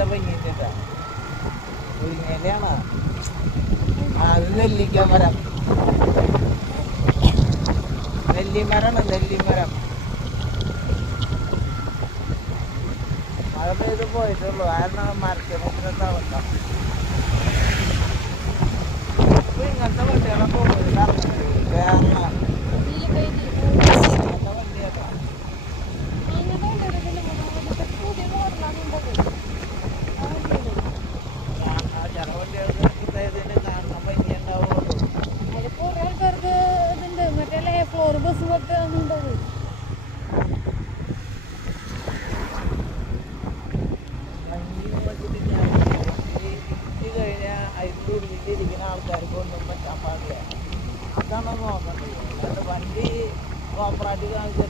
നല്ല ഭംഗിട്ടാ മുരിങ്ങയിലാണ് അത് നെല്ലിമരം നെല്ലിമരം മഴ പെയ്ത് പോയിട്ടുള്ളൂ കാരണം മരത്തിന് തളക്കാം ഇപ്പൊ ഇങ്ങനത്തെ വണ്ടികളെ പോകുന്നത് കേരള ബസ് വെക്കുന്നുണ്ടത് കഴിഞ്ഞാൽ അതിൻ്റെ ഉള്ളിലിരിക്കുന്ന ആൾക്കാർക്കൊന്നും പറ്റാൻ പാടില്ല അതാണ് നോക്കേണ്ടത് അല്ലാണ്ട് വണ്ടി പ്രോപ്പറായിട്ട് കാണിച്ചിട്ട്